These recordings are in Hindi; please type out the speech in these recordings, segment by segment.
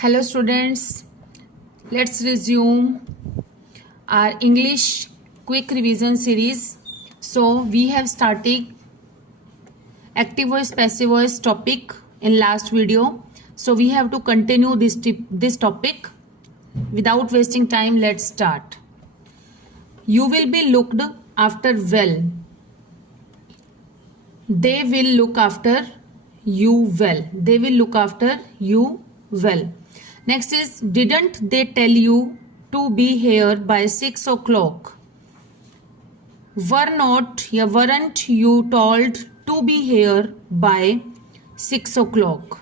Hello students, let's resume our English quick revision series. So we have started active voice passive voice topic in last video. So we have to continue this topic. Without wasting time, let's start. You will be looked after well. They will look after you well. They will look after you well. Next is, didn't they tell you to be here by 6 o'clock? Weren't you told to be here by 6 o'clock?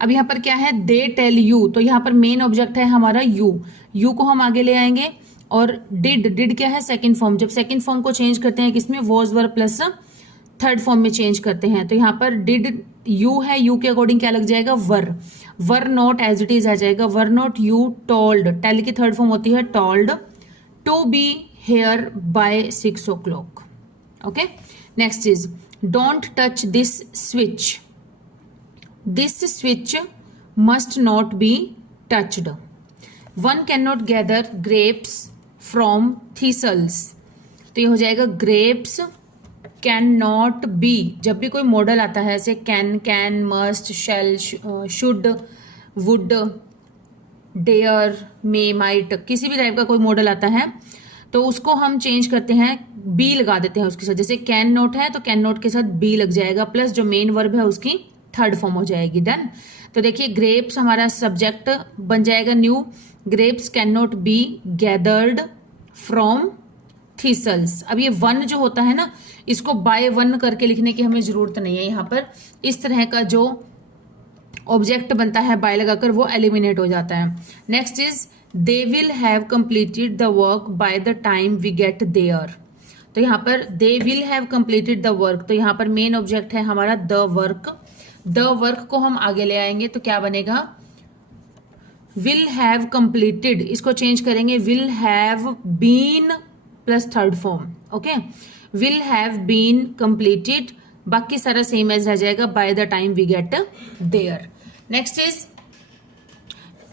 अब यहाँ पर क्या है? They tell you, तो यहाँ पर मेन ऑब्जेक्ट है हमारा you को हम आगे ले आएंगे और did क्या है? Second form. जब सेकेंड फॉर्म को चेंज करते हैं किसमें? was were plus third form में चेंज करते हैं. तो यहाँ पर डिड यू है, यू के अकॉर्डिंग क्या लग जाएगा? Were not as it is आ जाएगा. Were not you told, tell की थर्ड फॉर्म होती है told, to be here by 6 o'clock. Okay, next is don't touch this switch. This switch must not be touched. One can not gather grapes from thistles. तो ये हो जाएगा ग्रेप्स कैन नॉट बी. जब भी कोई मॉडल आता है ऐसे can must shall should would dare may might, किसी भी टाइप का कोई मॉडल आता है तो उसको हम चेंज करते हैं, बी लगा देते हैं उसके साथ. जैसे कैन नॉट है तो कैन नॉट के साथ बी लग जाएगा प्लस जो मेन वर्ब है उसकी थर्ड फॉर्म हो जाएगी. डन. तो देखिए ग्रेप्स हमारा सब्जेक्ट बन जाएगा new. Grapes can not be gathered from thistles. अब ये वन जो होता है ना, इसको बाय वन करके लिखने की हमें जरूरत नहीं है. यहाँ पर इस तरह का जो ऑब्जेक्ट बनता है बाय लगाकर वो एलिमिनेट हो जाता है. Next is they will have completed the work by the time we get there. तो यहाँ पर they will have completed the work, तो यहाँ पर मेन ऑब्जेक्ट है हमारा द वर्क. द वर्क को हम आगे ले आएंगे तो क्या बनेगा? विल हैव कंप्लीटेड, इसको चेंज करेंगे will have been plus third form. Okay, will have been completed, बाकी सारा सेम एज रह जाएगा by the time we get there. Next is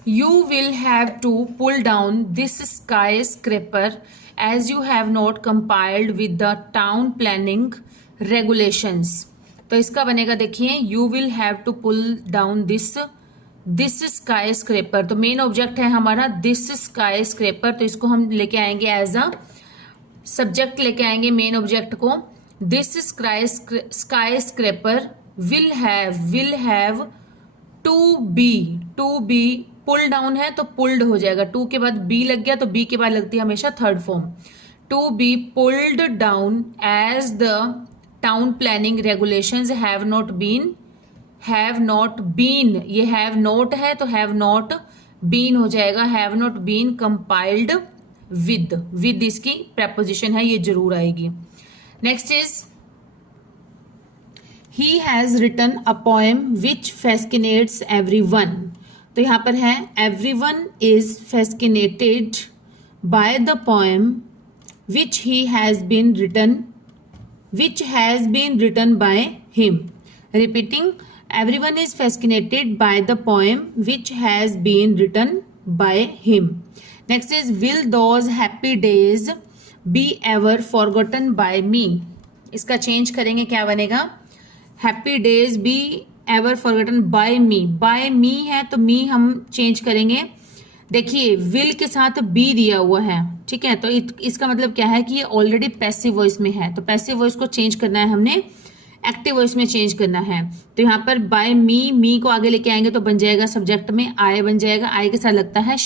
you will have to pull down this skyscraper as you have not compiled with the town planning regulations. तो इसका बनेगा देखिए you will have to pull down this skyscraper. तो मेन ऑब्जेक्ट है हमारा दिस स्काई स्क्रेपर, तो इसको हम लेके आएंगे एज अ सब्जेक्ट, लेके आएंगे मेन ऑब्जेक्ट को. This skyscraper will have to be pull down है तो पुल्ड हो जाएगा. टू के बाद बी लग गया तो बी के बाद लगती है हमेशा third form. To be pulled down as the town planning regulations have not been. ये हैव नॉट है तो हैव नॉट बीन हो जाएगा. Have not been compiled with इसकी प्रेपोजिशन है, ये जरूर आएगी. Next is he has written a poem which fascinates everyone. तो यहां पर है everyone is fascinated by the poem which has been written by him. Repeating, everyone is fascinated by the poem which has been written by him. Next is will those happy days be ever forgotten by me. इसका चेंज करेंगे, क्या बनेगा? happy days be ever forgotten by me. by me है तो me हम चेंज करेंगे. देखिए will के साथ be दिया हुआ है, ठीक है, तो इसका मतलब क्या है कि ये ऑलरेडी पैसिव वॉइस में है. तो पैसिव वॉइस को चेंज करना है हमने, एक्टिव वॉइस में चेंज करना है. तो यहाँ पर बाय मी को आगे लेके आएंगे तो बन जाएगा सब्जेक्ट में आई बन जाएगा. आई के साथ लगता है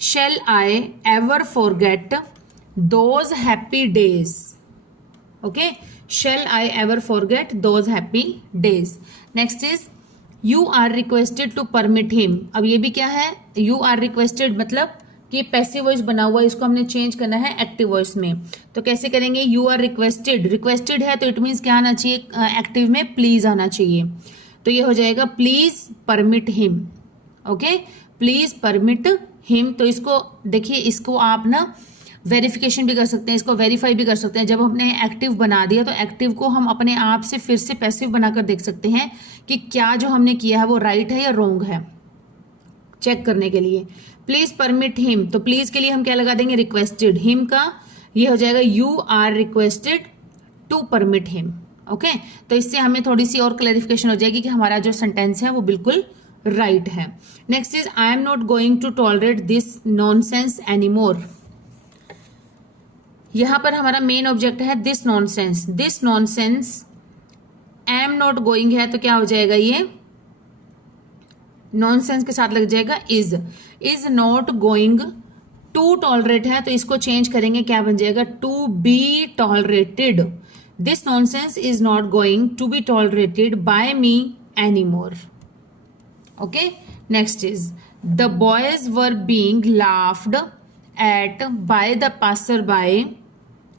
shall I ever forget those happy days. Okay, shall I ever forget those happy days. Next is you are requested to permit him. अब ये भी क्या है? यू आर रिक्वेस्टेड मतलब कि पैसिव वॉइस बना हुआ है, इसको हमने चेंज करना है एक्टिव वॉइस में. तो कैसे करेंगे? यू आर रिक्वेस्टेड है तो इट मीन्स क्या आना चाहिए? एक्टिव में प्लीज आना चाहिए. तो ये हो जाएगा please permit him. Okay, please permit him. तो इसको देखिए, इसको आप ना वेरिफिकेशन भी कर सकते हैं, इसको वेरीफाई भी कर सकते हैं। जब हमने एक्टिव बना दिया तो एक्टिव को हम अपने आप से फिर से पैसिव बनाकर देख सकते हैं कि क्या जो हमने किया है वो राइट है या रॉन्ग है, चेक करने के लिए। प्लीज परमिट हिम, तो प्लीज के लिए हम क्या लगा देंगे, रिक्वेस्टेड। हिम का ये हो जाएगा you are requested to permit him. Okay, तो इससे हमें थोड़ी सी और क्लैरिफिकेशन हो जाएगी कि हमारा जो सेंटेंस है वो बिल्कुल राइट है। Next is I am not going to tolerate this nonsense anymore. यहां पर हमारा मेन ऑब्जेक्ट है this nonsense. This nonsense am not going है तो क्या हो जाएगा, ये नॉनसेंस के साथ लग जाएगा is not going to tolerate है तो इसको चेंज करेंगे, क्या बन जाएगा, to be tolerated. This nonsense is not going to be tolerated by me any more. Okay, next is the boys were being laughed at by the passer by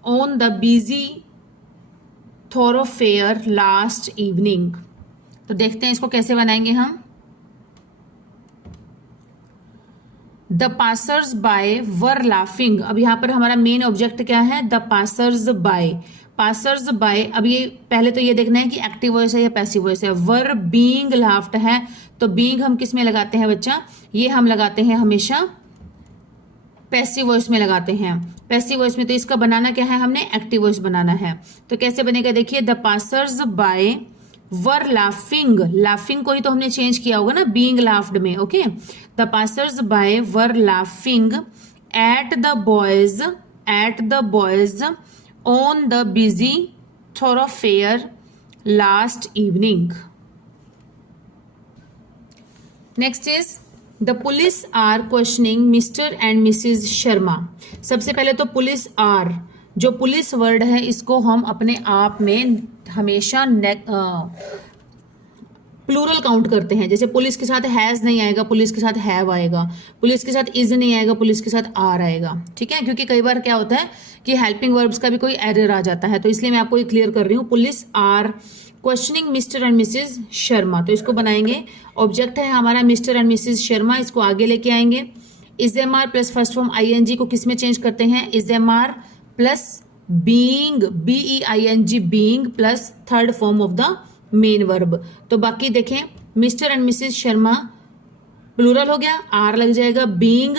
on the busy thoroughfare last evening. तो देखते हैं इसको कैसे बनाएंगे हम। The passers by were laughing, अब यहां पर हमारा मेन ऑब्जेक्ट क्या है, the passers bye. Passers bye, अब ये पहले तो ये देखना है कि एक्टिव वॉइस है या पैसिव वॉइस है। वर बीइंग लाफ्ड है तो बीइंग हम किस में लगाते हैं बच्चा, ये हम लगाते हैं हमेशा पैसिव वॉइस में लगाते हैं। पैसिव वॉइस में तो इसका बनाना क्या है, हमने एक्टिव वॉइस बनाना है। तो कैसे बनेगा, देखिए, the passers by were laughing, laughing को ही तो हमने चेंज किया होगा ना बीइंग लाफ्ड में। Okay, the passers by were laughing at the boys on the busy thoroughfare last evening. Next is the police are questioning Mr and Mrs Sharma. सबसे पहले तो पुलिस आर, जो पुलिस वर्ड है इसको हम अपने आप में हमेशा प्लूरल काउंट करते हैं। जैसे पुलिस के साथ हैज नहीं आएगा, पुलिस के साथ हैव आएगा, पुलिस के साथ इज नहीं आएगा, पुलिस के साथ आर आएगा। ठीक है, क्योंकि कई बार क्या होता है कि हेल्पिंग वर्ब्स का भी कोई एरर आ जाता है, तो इसलिए मैं आपको ये क्लियर कर रही हूँ। Police are questioning Mr and Mrs Sharma, तो इसको बनाएंगे। ऑब्जेक्ट है हमारा मिस्टर एंड मिसेज शर्मा, इसको आगे लेके आएंगे। Is am are plus first form I N G को किस में चेंज करते हैं, is am are plus being, B E I N G being plus third form of the main verb. तो बाकी देखें, mister and Mrs Sharma plural हो गया, आर लग जाएगा, बीइंग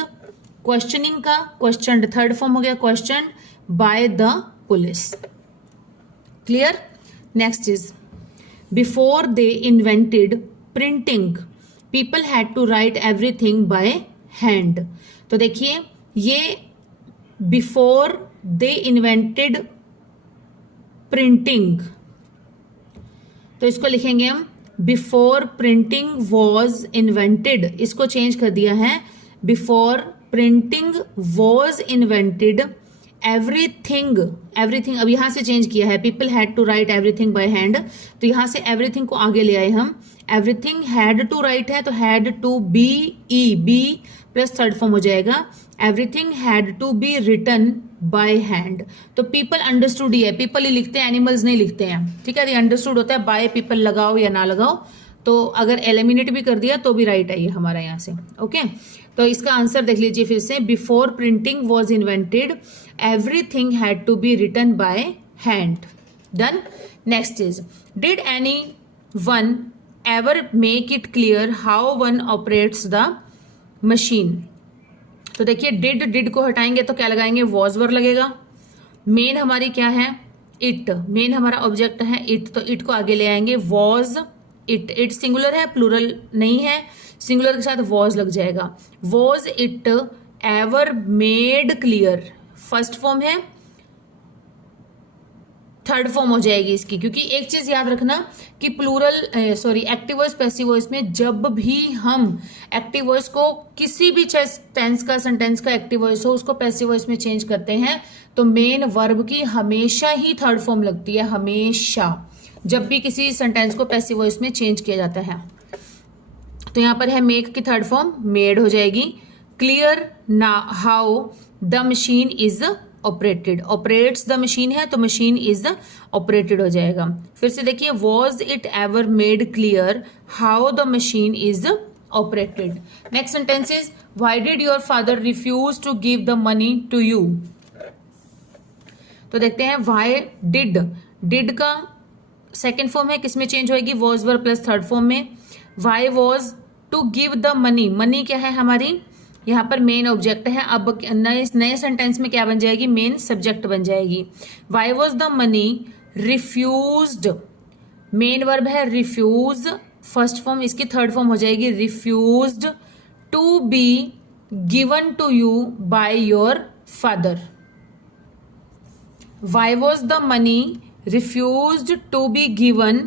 क्वेश्चनिंग का क्वेश्चन थर्ड फॉर्म हो गया, question by the police. Clear. Next is before they invented printing people had to write everything by hand. तो देखिए, ये बिफोर दे इन्वेंटेड प्रिंटिंग, तो इसको लिखेंगे हम बिफोर प्रिंटिंग वॉज इन्वेंटेड, इसको चेंज कर दिया है before printing was invented everything. Everything अब यहां से चेंज किया है, people had to write everything by hand, तो यहां से एवरीथिंग को आगे ले आए हम। एवरीथिंग हैड टू राइट है तो हैड टू बी, ई बी प्लस थर्ड फॉर्म हो जाएगा, everything had to be written by hand. तो पीपल अंडरस्टूड ही है, पीपल ही लिखते हैं, एनिमल्स नहीं लिखते हैं। ठीक है, ये अंडरस्टूड होता है, बाय पीपल लगाओ या ना लगाओ, तो अगर एलिमिनेट भी कर दिया तो भी राइट है ये हमारा यहाँ से। ओके, तो इसका आंसर देख लीजिए फिर से, before printing was invented everything had to be written by hand. Done. Next is did anyone ever make it clear how one operates the machine. तो देखिए, डिड को हटाएंगे तो क्या लगाएंगे, वॉज वर्ब लगेगा। मेन हमारी क्या है, इट, मेन हमारा ऑब्जेक्ट है इट, तो इट को आगे ले आएंगे, वॉज इट। इट सिंगुलर है, प्लूरल नहीं है, सिंगुलर के साथ वॉज लग जाएगा। Was it ever made clear, first form है, थर्ड फॉर्म हो जाएगी इसकी, क्योंकि एक चीज याद रखना कि plural active voice passive voice में जब भी हम एक्टिव वॉइस को किसी भी टेंस का, सेंटेंस का एक्टिव वॉइस हो उसको पैसिव वॉइस में चेंज करते हैं तो मेन वर्ब की हमेशा ही थर्ड फॉर्म लगती है, हमेशा जब भी किसी सेंटेंस को पैसिव वॉइस में चेंज किया जाता है। तो यहां पर है मेक की थर्ड फॉर्म मेड हो जाएगी। क्लियर ना how the machine is operated, operates the machine है तो मशीन इज ऑपरेटेड हो जाएगा। फिर से देखिए, was it ever made clear how the machine is operated. Next sentence is why did your father refuse to give the money to you. तो देखते हैं वाई डिड, डिड का सेकेंड फॉर्म है, किसमें चेंज होएगी, was were plus third form में। Why was to give the money, money क्या है हमारी, यहाँ पर मेन ऑब्जेक्ट है। अब नए सेंटेंस में क्या बन जाएगी, मेन सब्जेक्ट बन जाएगी। Why was the money refused, main verb है रिफ्यूज, फर्स्ट फॉर्म, इसकी थर्ड फॉर्म हो जाएगी refused to be given to you by your father. Why was the money refused to be given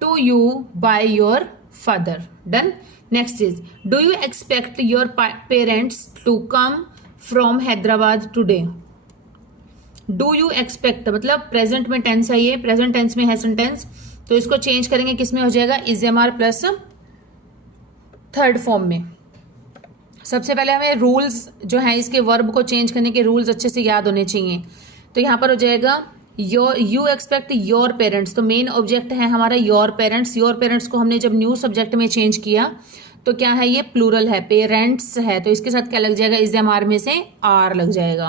to you by your father. Done. Next is, do you expect your parents to come from Hyderabad today. Do you expect मतलब प्रेजेंट में टेंस है, ये प्रेजेंट टेंस में है सेंटेंस, तो इसको चेंज करेंगे, किसमें हो जाएगा, is am are plus third form में। सबसे पहले हमें रूल्स जो है इसके वर्ब को चेंज करने के रूल्स अच्छे से याद होने चाहिए। तो यहाँ पर हो जाएगा यू एक्सपेक्ट योर पेरेंट्स, तो मेन ऑब्जेक्ट है हमारा योर पेरेंट्स। योर पेरेंट्स को हमने जब न्यू सब्जेक्ट में चेंज किया तो क्या है, ये प्लूरल है, पेरेंट्स है, तो इसके साथ क्या लग जाएगा, इज एम आर में से आर लग जाएगा।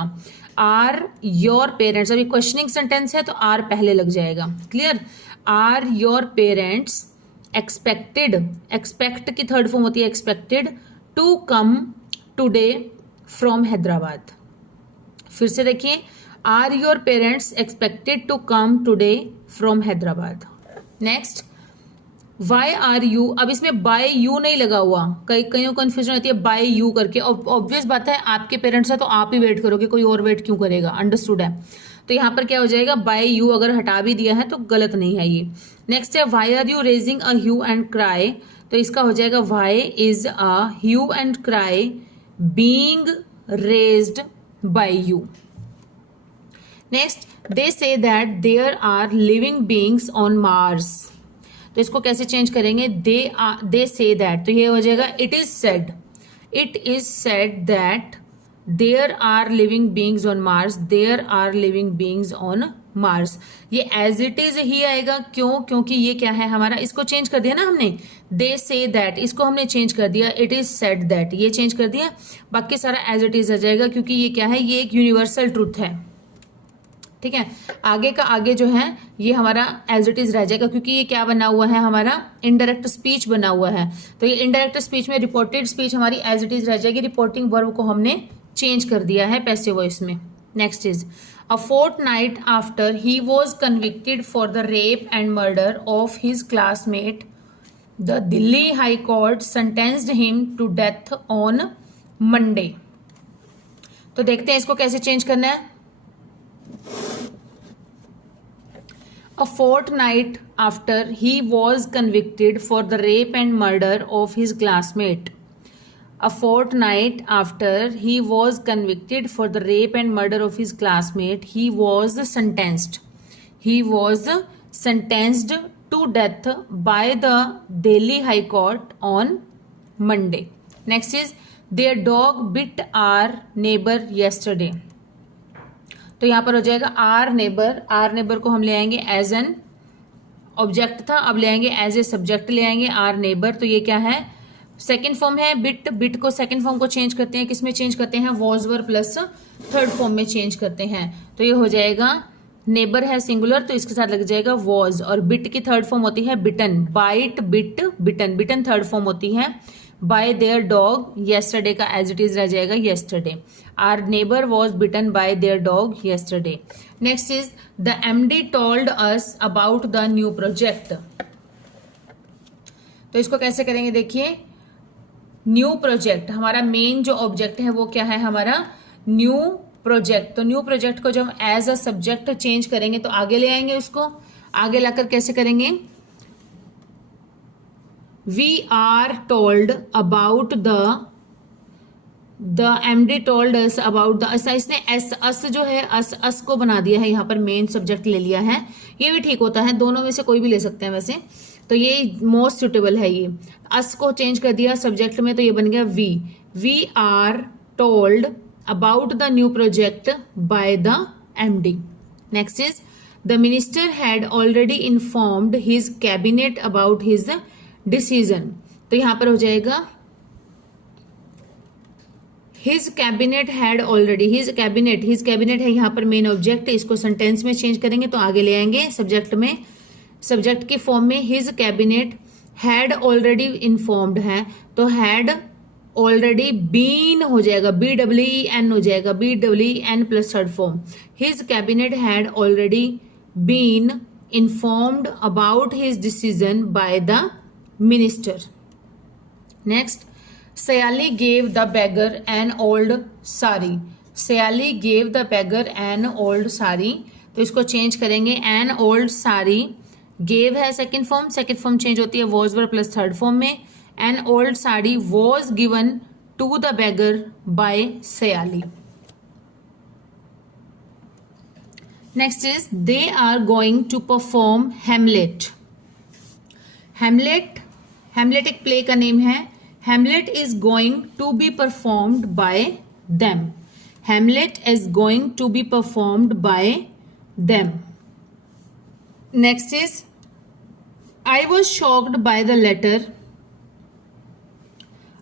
आर योर पेरेंट्स, अभी क्वेश्चनिंग सेंटेंस है तो आर पहले लग जाएगा। Clear. Are your parents expected, expect की थर्ड फॉर्म होती है expected, to come today from Hyderabad. फिर से देखिए, are your parents expected to come today from Hyderabad. Next, why are you, अब इसमें बाय यू नहीं लगा हुआ, कईयों कंफ्यूजन होती है बाय यू करके। ऑब्वियस बात है, आपके पेरेंट्स है तो आप ही वेट करोगे, कोई और वेट क्यों करेगा, अंडरस्टूड है। तो यहाँ पर क्या हो जाएगा, बाय यू अगर हटा भी दिया है तो गलत नहीं है ये। नेक्स्ट है, why are you raising a hue and cry, तो इसका हो जाएगा why is a hue and cry being raised by you. Next, they say that there are living beings on Mars, तो इसको कैसे चेंज करेंगे, दे से दैट, तो ये हो जाएगा it is said, it is said that there are living beings on Mars, there are living beings on Mars. ये एज इट इज ही आएगा, क्यों, क्योंकि ये क्या है हमारा, इसको चेंज कर दिया ना हमने, दे से दैट, इसको हमने चेंज कर दिया, इट इज सेड दैट, ये चेंज कर दिया, बाकी सारा एज इट इज आ जाएगा, क्योंकि ये क्या है, ये एक यूनिवर्सल ट्रूथ है। ठीक है, आगे का आगे जो है ये हमारा एज इट इज रह जाएगा, क्योंकि ये क्या बना हुआ है हमारा, इनडायरेक्ट स्पीच बना हुआ है। तो ये इनडायरेक्ट स्पीच में रिपोर्टेड स्पीच हमारी एज इट इज रह जाएगी, रिपोर्टिंग वर्ब को हमने चेंज कर दिया है पैसिव वॉइस में। Next is, a fortnight after he was convicted for the rape and murder of his classmate, the Delhi high court sentenced him to death on Monday. तो देखते हैं इसको कैसे चेंज करना है। A fortnight after he was convicted for the rape and murder of his classmate. A fortnight after he was convicted for the rape and murder of his classmate, he was sentenced. He was sentenced to death by the Delhi High Court on Monday. Next is, their dog bit our neighbor yesterday. तो यहाँ पर हो जाएगा आर नेबर, आर नेबर को हम ले आएंगे एज एन ऑब्जेक्ट था, अब ले आएंगे एज ए सब्जेक्ट ले आएंगे आर नेबर। तो ये क्या है, सेकंड फॉर्म है बिट, बिट को सेकंड फॉर्म को चेंज करते हैं, किसमें चेंज करते हैं, was were plus third form में चेंज करते हैं। तो ये हो जाएगा, नेबर है सिंगुलर तो इसके साथ लग जाएगा वॉज, और बिट की थर्ड फॉर्म होती है bitten, bite bit bitten, bitten third form होती है बाय देयर डॉग, येस्टरडे का एज इट इज रह जाएगा yesterday. Our neighbour was bitten by their dog yesterday. Next is, the MD told us about the new project. तो इसको कैसे करेंगे, देखिए, न्यू प्रोजेक्ट, हमारा मेन जो ऑब्जेक्ट है वो क्या है हमारा, न्यू प्रोजेक्ट। तो न्यू प्रोजेक्ट को जब हम एज अ सब्जेक्ट चेंज करेंगे तो आगे ले आएंगे, उसको आगे लाकर कैसे करेंगे, we are told about the MD told us about the, इसने अस जो है अस को बना दिया है, यहाँ पर मेन सब्जेक्ट ले लिया है, ये भी ठीक होता है, दोनों में से कोई भी ले सकते हैं वैसे, तो ये मोस्ट सुटेबल है। ये अस को चेंज कर दिया सब्जेक्ट में तो ये बन गया we are told about the new project by the MD। Next is, the minister had already informed his cabinet about his decision. तो यहां पर हो जाएगा his cabinet had already, his cabinet है यहाँ पर मेन ऑब्जेक्ट, इसको सेंटेंस में चेंज करेंगे तो आगे ले आएंगे सब्जेक्ट में, सब्जेक्ट के फॉर्म में। His cabinet had already informed है तो हैड ऑलरेडी बीन हो जाएगा, BEEN हो जाएगा, BEEN plus third form. His cabinet had already been informed about his decision by the minister. Next, Sayali gave the beggar an old sari. Sayali gave the beggar an old sari. तो इसको चेंज करेंगे, an old sari. gave है सेकेंड फॉर्म चेंज होती है was verb plus third form में। an old sari was given to the beggar by Sayali. Next is they are going to perform Hamlet. Hamlet एक प्ले का नेम है। Hamlet is going to be performed by them. Hamlet is going to be performed by them. Next is I was shocked by the letter.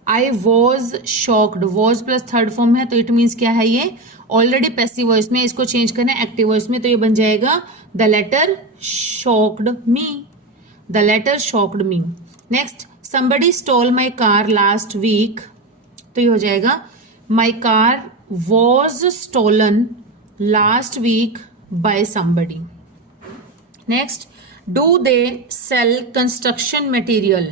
I was shocked, was plus third form है तो इट मीन्स क्या है, ये ऑलरेडी पैसिव वॉइस में, इसको चेंज करना है एक्टिव वॉइस में तो ये बन जाएगा the letter shocked me, the letter shocked me. Next, somebody stole my car last week तो ये हो जाएगा my car was stolen last week by somebody. Next, do they sell construction material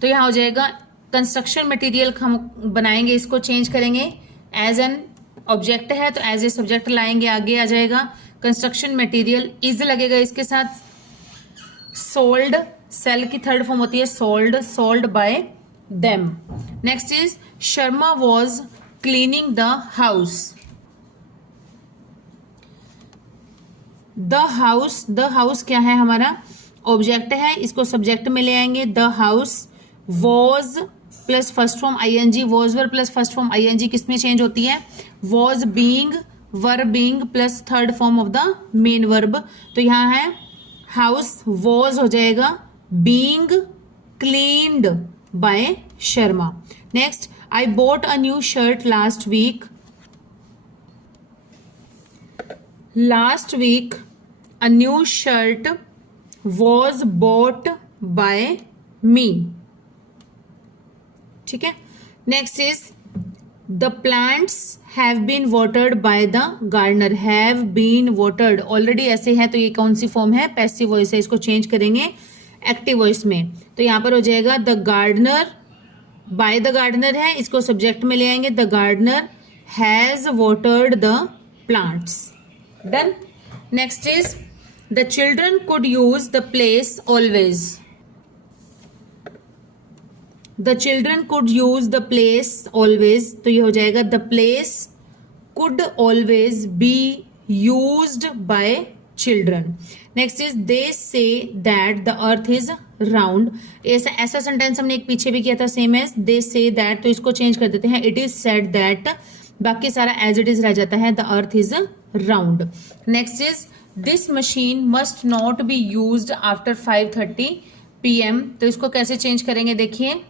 तो यहाँ हो जाएगा कंस्ट्रक्शन मटेरियल हम बनाएंगे, इसको चेंज करेंगे, एज एन ऑब्जेक्ट है तो एज ए सब्जेक्ट लाएंगे, आगे आ जाएगा कंस्ट्रक्शन मटेरियल, इज लगेगा इसके साथ। सोल्ड, सेल की थर्ड फॉर्म होती है sold, sold by them. Next is Sharma was cleaning the house. The house क्या है, हमारा ऑब्जेक्ट है, इसको सब्जेक्ट में ले आएंगे। The house was plus first form ING, was verb plus first form ING किस में चेंज होती है, was being, verb being plus third form of the main verb, तो यहाँ है हाउस वॉज हो जाएगा being cleaned by Sharma. Next, I bought a new shirt last week. Last week a new shirt was bought by me, ठीक है। Next is the plants have been watered bye the gardener, have been watered already ऐसे है तो ये कौन सी फॉर्म है, पैसिव वॉइस है, इसको चेंज करेंगे एक्टिव वॉइस में तो यहां पर हो जाएगा the gardener, by the gardener है, इसको सब्जेक्ट में ले आएंगे, the gardener has watered the plants. Done. Next is the children could use the place always. The children could use the place always तो ये हो जाएगा the place could always be used by children. Next is they say that the earth is round, ऐसा सेंटेंस हमने एक पीछे भी किया था same as they say that, तो इसको चेंज कर देते हैं, इट इज सेड दैट, बाकी सारा एज इट इज रह जाता है, the earth is round. Next is this machine must not be used after 5:30 PM तो इसको कैसे चेंज करेंगे, देखिए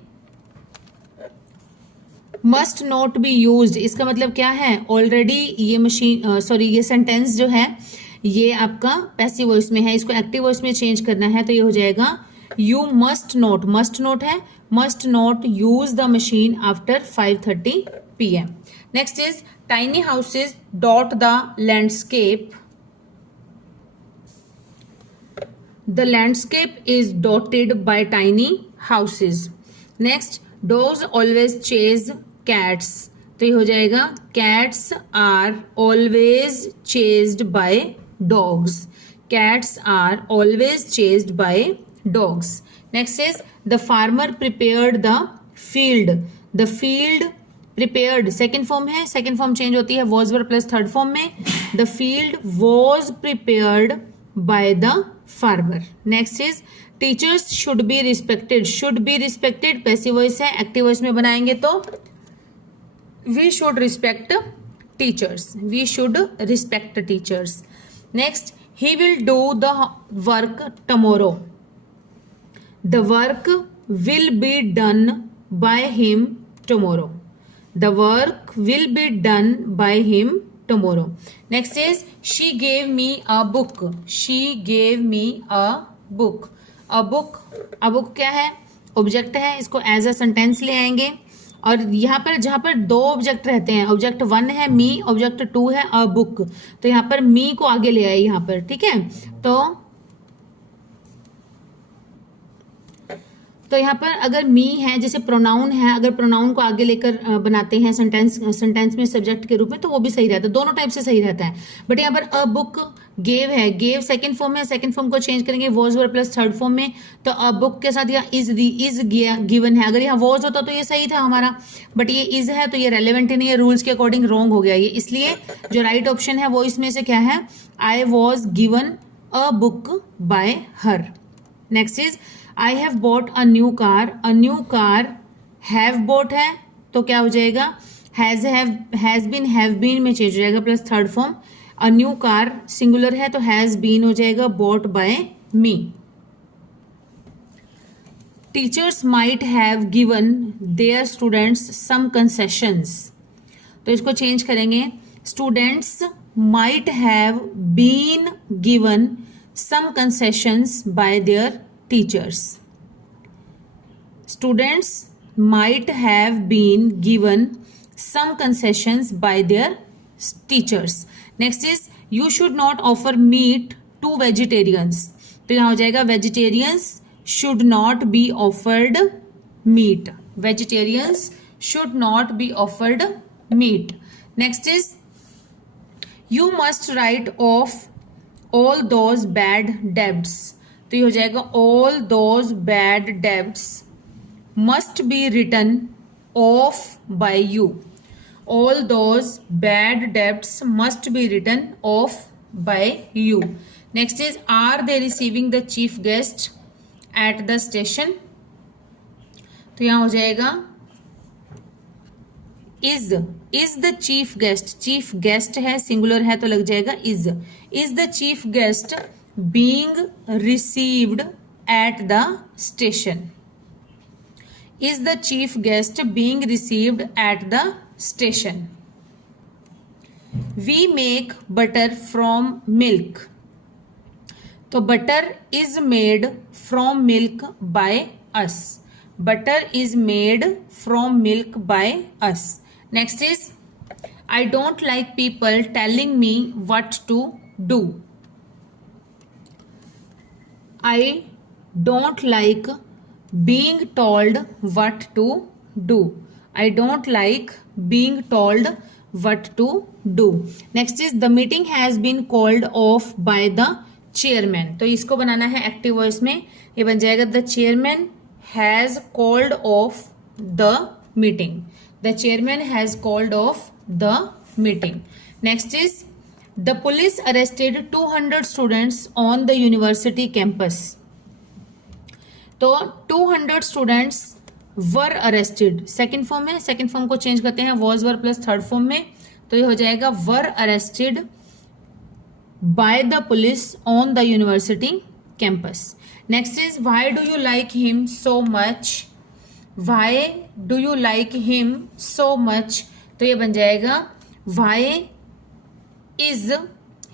मस्ट नॉट बी यूज्ड इसका मतलब क्या है, ऑलरेडी ये मशीन ये सेंटेंस जो है ये आपका पैसिव वॉइस में है, इसको एक्टिव वॉइस में चेंज करना है तो ये हो जाएगा यू मस्ट नॉट है, must not use the machine after 5:30 PM। Next is tiny houses dot the landscape, the landscape is dotted by tiny houses. Next, dogs always chase cats तो ये हो जाएगा cats are always chased by dogs, cats are always chased by dogs. Next is the farmer prepared the field, the field prepared second form है, सेकेंड फॉर्म चेंज होती है was verb plus third form में, the field was prepared by the farmer. Next is teachers should be respected passive voice है, एक्टिव वॉइस में बनाएंगे तो we should respect teachers, next, he will do the work tomorrow, the work will be done by him tomorrow. The work will be done by him tomorrow. Next is she gave me a book, she gave me a book. A book क्या है, ऑब्जेक्ट है, इसको एज अ सेंटेंस ले आएंगे। और यहाँ पर जहाँ पर दो ऑब्जेक्ट रहते हैं, ऑब्जेक्ट 1 है मी, ऑब्जेक्ट 2 है अ बुक, तो यहाँ पर मी को आगे ले आए यहाँ पर, ठीक है। तो यहाँ पर अगर मी है, जैसे प्रोनाउन है, अगर प्रोनाउन को आगे लेकर बनाते हैं सेंटेंस में सब्जेक्ट के रूप में, तो वो भी सही रहता है, दोनों टाइप से सही रहता है। बट यहाँ पर अ बुक गेव है, गेव सेकंड फॉर्म है, सेकंड फॉर्म को चेंज करेंगे was were plus third form में, तो अ बुक के साथ यहाँ इज गिवन है। अगर यहाँ वॉज होता तो ये सही था हमारा, बट ये इज है तो ये रेलिवेंट ही नहीं है, रूल्स के अकॉर्डिंग रॉन्ग हो गया ये। इसलिए जो राइट ऑप्शन है वो इसमें से क्या है, I was given a book by her. Next is I have bought a new car, a new car have bought है तो क्या हो जाएगा, हैज बीन में चेंज हो जाएगा plus third form. A new car singular है तो हैज बीन हो जाएगा bought by me. Teachers might have given their students some concessions, तो इसको चेंज करेंगे, students might have been given some concessions by their teachers. Students might have been given some concessions by their teachers. Next is you should not offer meat to vegetarians. तो यहाँ हो जाएगा vegetarians should not be offered meat. Vegetarians should not be offered meat. Next is you must write off all those bad debts. तो ये हो जाएगा all those bad debts must be written off by you. All those bad debts must be written off by you. Next is are they receiving the chief guest at the station, तो यहां हो जाएगा इज द चीफ गेस्ट है, सिंगुलर है तो लग जाएगा is the chief guest being received at the station. Is the chief guest being received at the station? We make butter from milk. तो butter is made from milk by us. Butter is made from milk by us. Next is I don't like people telling me what to do. I don't like being told what to do. I don't like being told what to do. Next is the meeting has been called off by the chairman. तो इसको बनाना है एक्टिव वॉइस में, ये बन जाएगा the chairman has called off the meeting. The chairman has called off the meeting. Next is the police arrested 200 students on the university campus. तो 200 students were arrested, second form है, सेकेंड फॉर्म को चेंज करते हैं was were plus third form में, तो ये हो जाएगा were arrested by the police on the university campus. Next is why do you like him so much? Why do you like him so much? तो ये बन जाएगा why is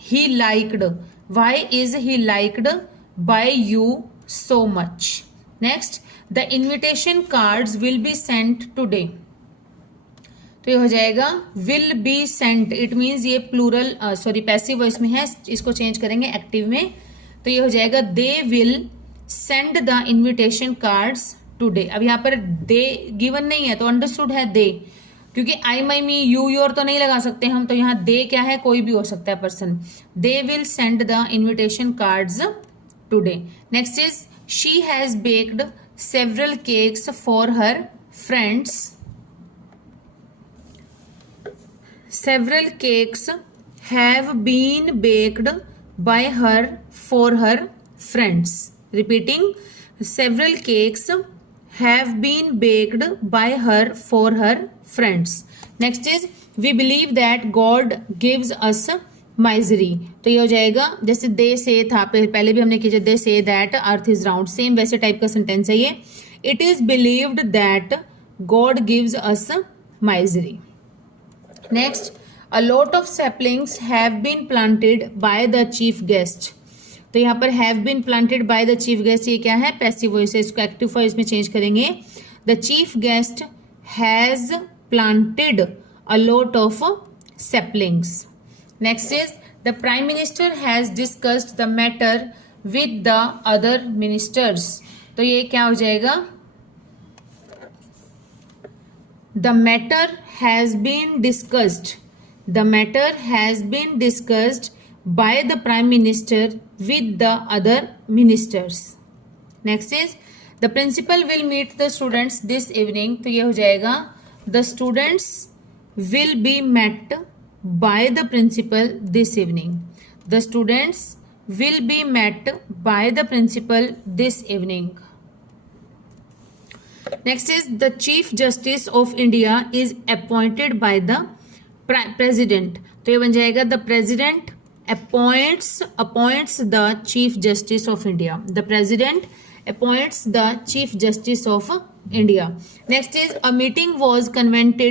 he liked, why is he liked by you so much. Next the invitation cards will be sent today, तो ये हो जाएगा will be sent, it means ये प्लूरल पैसिव वॉइस में है, इसको चेंज करेंगे एक्टिव में, तो ये हो जाएगा they will send the invitation cards today. अब यहाँ पर they गिवन नहीं है तो अंडरस्टूड है they, क्योंकि आई माई मी यू योर तो नहीं लगा सकते हम, तो यहाँ दे क्या है, कोई भी हो सकता है person. They will send the invitation cards today. Next is she has baked several cakes for her friends. Several cakes have been baked by her for her friends. Repeating, several cakes have been baked by her for her friends. Next is we believe that God gives us misery. तो ये हो जाएगा जैसे they say था, पहले भी हमने किया they say that earth is round, same वैसे टाइप का सेंटेंस है ये। It is believed that God gives us misery. Next, a lot of saplings have been planted by the chief guest. तो यहाँ पर have been planted by the chief guest, ये क्या है? पैसिव वॉइस है, इसको एक्टिव वॉइस में चेंज करेंगे. The chief guest has planted a lot of saplings. Next is the prime minister has discussed the matter with the other ministers. तो ये क्या हो जाएगा? The matter has been discussed. The matter has been discussed by the prime minister with the other ministers. Next is the principal will meet the students this evening. तो ये हो जाएगा the students will be met by the principal this evening. The students will be met by the principal this evening. Next is the Chief Justice of India is appointed by the President. तो ये बन जाएगा the President appoints the Chief Justice of India. The President appoints the Chief Justice of India. Next is a meeting was convened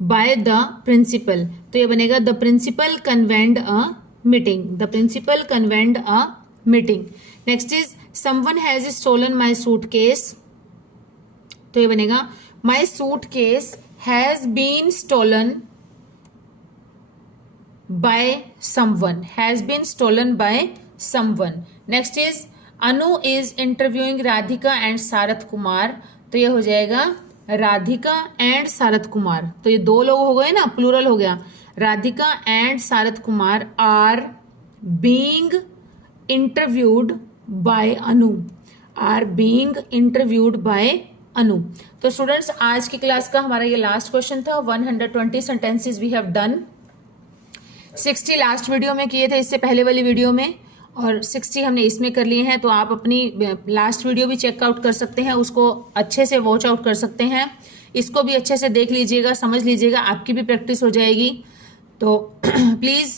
by the principal. तो ये बनेगा the principal convened a meeting. The principal convened a meeting. Next is someone has stolen my suitcase. तो ये बनेगा my suitcase has been stolen by someone. Has been stolen by someone. Next is Anu is interviewing Radhika and Sarath Kumar. तो ये हो जाएगा राधिका एंड सारथ कुमार. तो ये दो लोग हो गए ना, प्लूरल हो गया. Radhika and Sarath Kumar are being interviewed by Anu. Are being interviewed by Anu. तो स्टूडेंट्स, आज की क्लास का हमारा ये लास्ट क्वेश्चन था. 120 sentences we have done. 60 last video में किए थे, इससे पहले वाली वीडियो में, और 60 हमने इसमें कर लिए हैं. तो आप अपनी लास्ट वीडियो भी चेकआउट कर सकते हैं, उसको अच्छे से वॉच आउट कर सकते हैं. इसको भी अच्छे से देख लीजिएगा, समझ लीजिएगा, आपकी भी प्रैक्टिस हो जाएगी. तो प्लीज़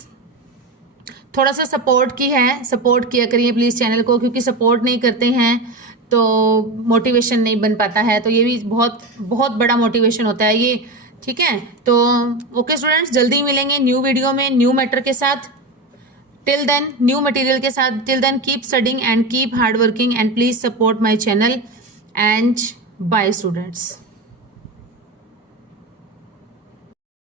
थोड़ा सा सपोर्ट किया करिए प्लीज़ चैनल को, क्योंकि सपोर्ट नहीं करते हैं तो मोटिवेशन नहीं बन पाता है. तो ये भी बहुत बहुत बड़ा मोटिवेशन होता है ये. ठीक है, तो ओके स्टूडेंट्स, जल्दी मिलेंगे न्यू वीडियो में न्यू मैटर के साथ. टिल देन, न्यू मटेरियल के साथ. Till then keep studying and keep hard working and please support my channel and bye students.